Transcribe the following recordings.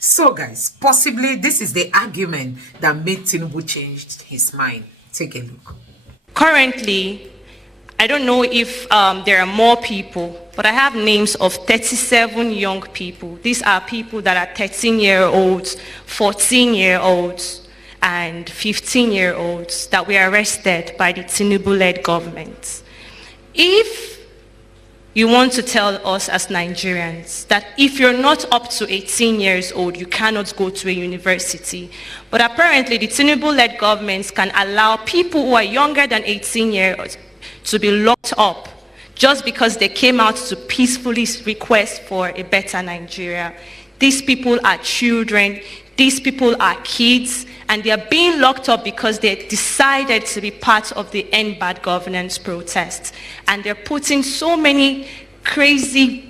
So guys, possibly this is the argument that made Tinubu change his mind. Take a look. Currently, I don't know if there are more people, but I have names of 37 young people. These are people that are 13-year-olds, 14-year-olds, and 15-year-olds that were arrested by the Tinubu-led government. If you want to tell us as Nigerians that if you're not up to 18 years old, you cannot go to a university. But apparently the Tinubu-led governments can allow people who are younger than 18 years to be locked up just because they came out to peacefully request for a better Nigeria. These people are children, these people are kids, and they are being locked up because they decided to be part of the End Bad Governance protest. And they're putting so many crazy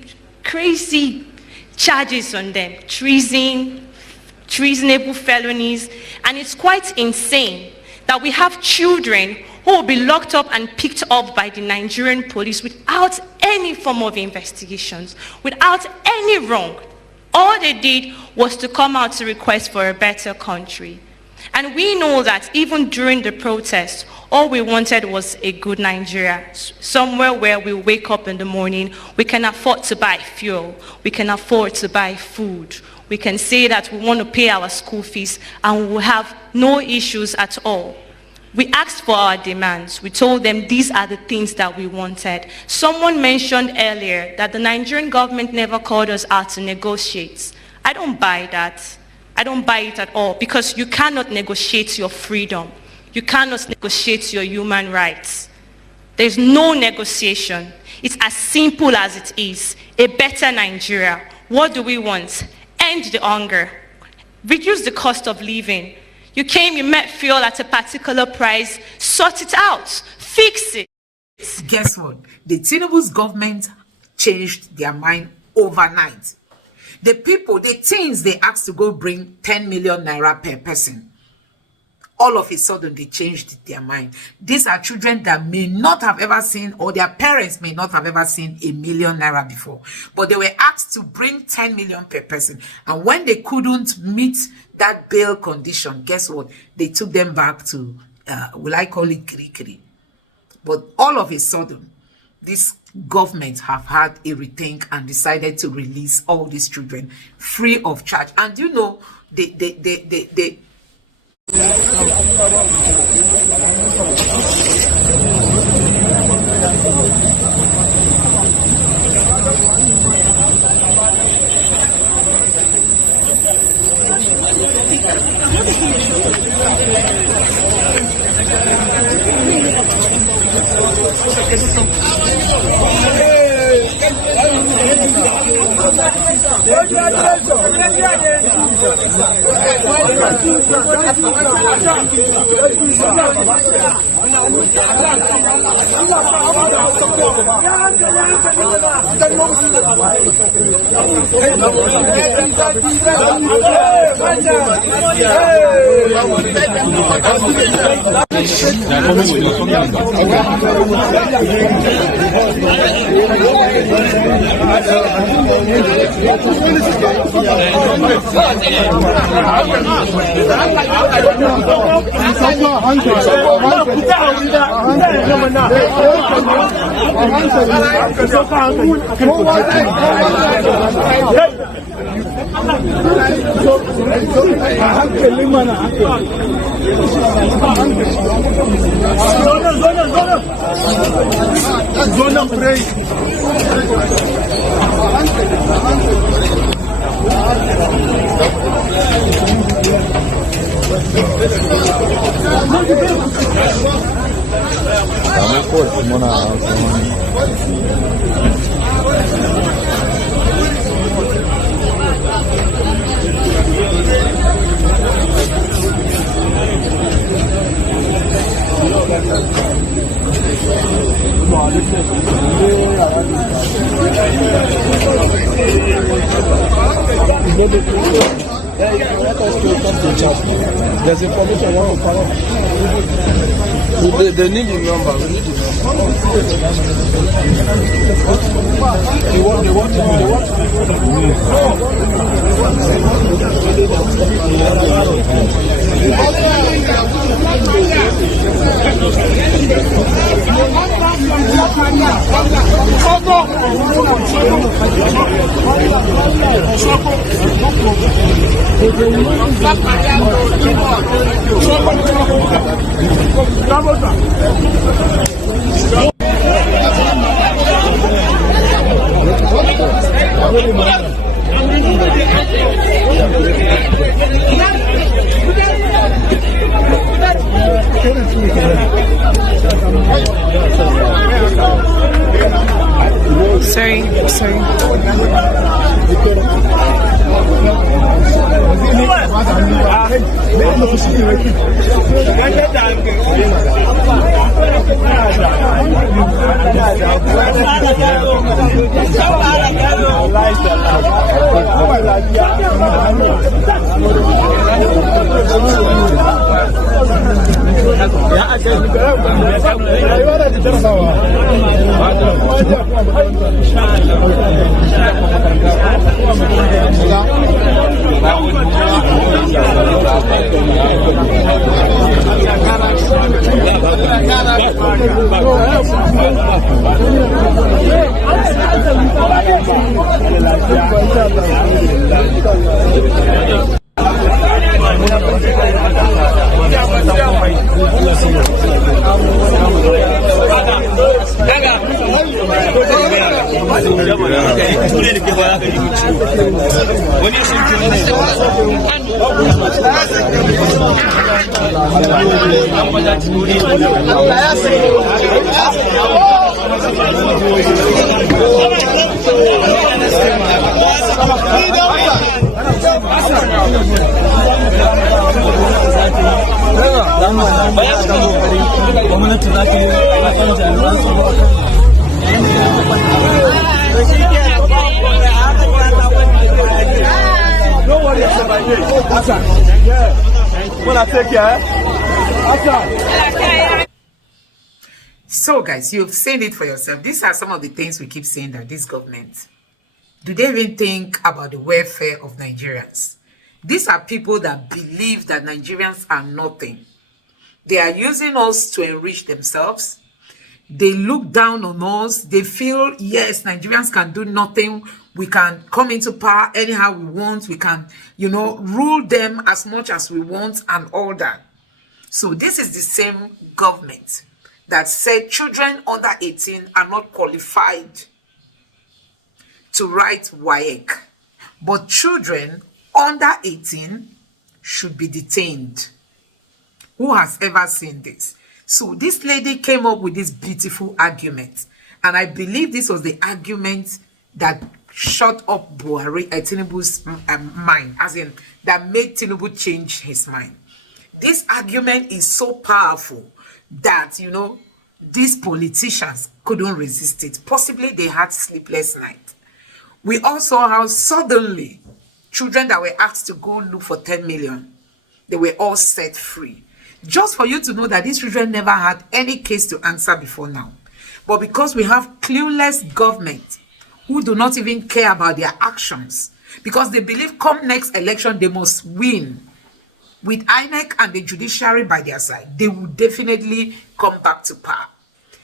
charges on them, treasonable felonies, and it's quite insane that we have children who will be locked up and picked up by the Nigerian police without any form of investigations, without any wrong. All they did was to come out to request for a better country. And we know that even during the protest, all we wanted was a good Nigeria, somewhere where we wake up in the morning, we can afford to buy fuel, we can afford to buy food, we can say that we want to pay our school fees, and we will have no issues at all. We asked for our demands. We told them these are the things that we wanted. Someone mentioned earlier that the Nigerian government never called us out to negotiate. I don't buy that. I don't buy it at all, because you cannot negotiate your freedom. You cannot negotiate your human rights. There's no negotiation. It's as simple as it is. A better Nigeria. What do we want? End the hunger. Reduce the cost of living. You came, you met fuel at a particular price. Sort it out. Fix it. Guess what? The Tinubu's government changed their mind overnight. The people, the teens they asked to go bring 10 million naira per person, all of a sudden they changed their mind. These are children that may not have ever seen, or their parents may not have ever seen, 1 million naira before. But they were asked to bring 10 million per person. And when they couldn't meet that bail condition, guess what? They took them back to, will I call it kiri-kiri? But all of a sudden, this government have had a rethink and decided to release all these children free of charge. And you know, they There's information on the power. They need the number. We need the number. They want Sorry. So guys, you've seen it for yourself. These are some of the things we keep saying that this government, do they even think about the welfare of Nigerians? These are people that believe that Nigerians are nothing. They are using us to enrich themselves. They look down on us. They feel, yes, Nigerians can do nothing. We can come into power anyhow we want. We can, rule them as much as we want and all that. So this is the same government that said children under 18 are not qualified to write WAEC. But children under 18 should be detained. Who has ever seen this? So this lady came up with this beautiful argument. And I believe this was the argument that shut up Tinubu's mind. As in, that made Tinubu change his mind. This argument is so powerful that, these politicians couldn't resist it. Possibly they had sleepless nights. We also saw how suddenly children that were asked to go look for 10 million, they were all set free. Just for you to know that these children never had any case to answer before now. But because we have clueless government who do not even care about their actions, because they believe come next election they must win, with INEC and the judiciary by their side, they will definitely come back to power.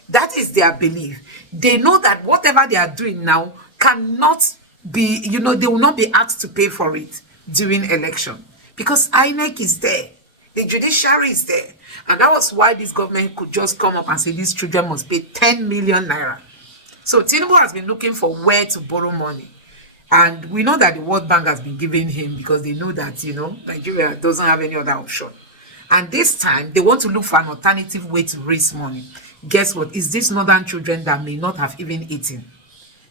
That is their belief. They know that whatever they are doing now cannot be, they will not be asked to pay for it during election. Because INEC is there. The judiciary is there. And that was why this government could just come up and say these children must pay 10 million naira. So Tinubu has been looking for where to borrow money. And we know that the World Bank has been giving him because they know that, Nigeria doesn't have any other option. And this time, they want to look for an alternative way to raise money. Guess what? It's these northern children that may not have even eaten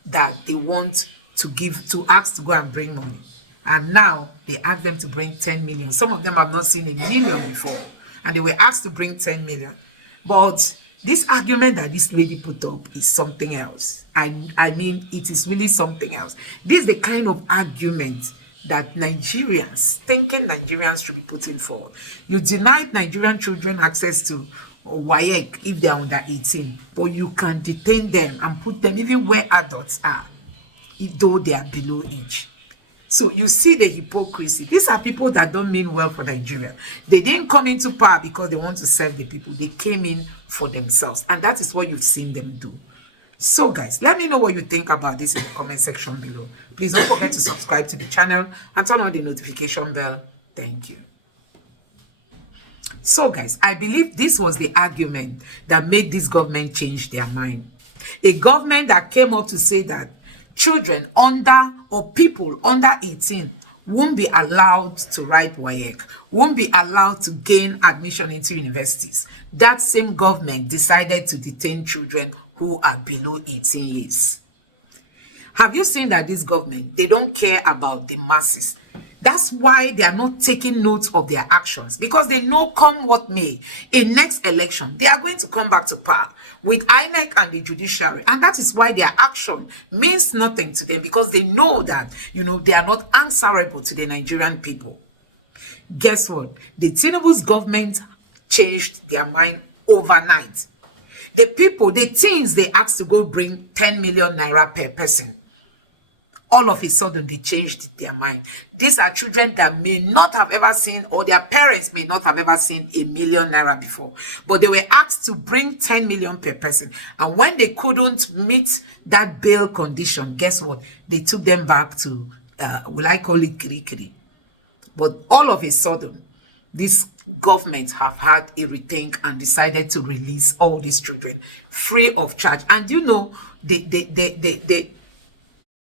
that they want to ask to go and bring money. And now, they ask them to bring 10 million. Some of them have not seen a million before. And they were asked to bring 10 million. But this argument that this lady put up is something else. I mean, it is really something else. This is the kind of argument that thinking Nigerians should be putting forward. You denied Nigerian children access to WAEC if they are under 18, but you can detain them and put them even where adults are, though they are below age. So you see the hypocrisy. These are people that don't mean well for Nigeria. They didn't come into power because they want to serve the people. They came in for themselves. And that is what you've seen them do. So guys, let me know what you think about this in the comment section below. Please don't forget to subscribe to the channel and turn on the notification bell. Thank you. So guys, I believe this was the argument that made this government change their mind. A government that came up to say that children under or people under 18 won't be allowed to write WAEC, won't be allowed to gain admission into universities. That same government decided to detain children who are below 18 years. Have you seen that this government, they don't care about the masses? That's why they are not taking note of their actions, because they know come what may, in next election, they are going to come back to power with INEC and the judiciary. And that is why their action means nothing to them, because they know that, they are not answerable to the Nigerian people. Guess what? The Tinubu's government changed their mind overnight. The people, the teens, they asked to go bring 10 million naira per person. All of a sudden, they changed their mind. These are children that may not have ever seen, or their parents may not have ever seen, 1 million naira before. But they were asked to bring 10 million per person. And when they couldn't meet that bail condition, guess what? They took them back to, will I call it kiri-kiri? But all of a sudden, this government have had a rethink and decided to release all these children free of charge. And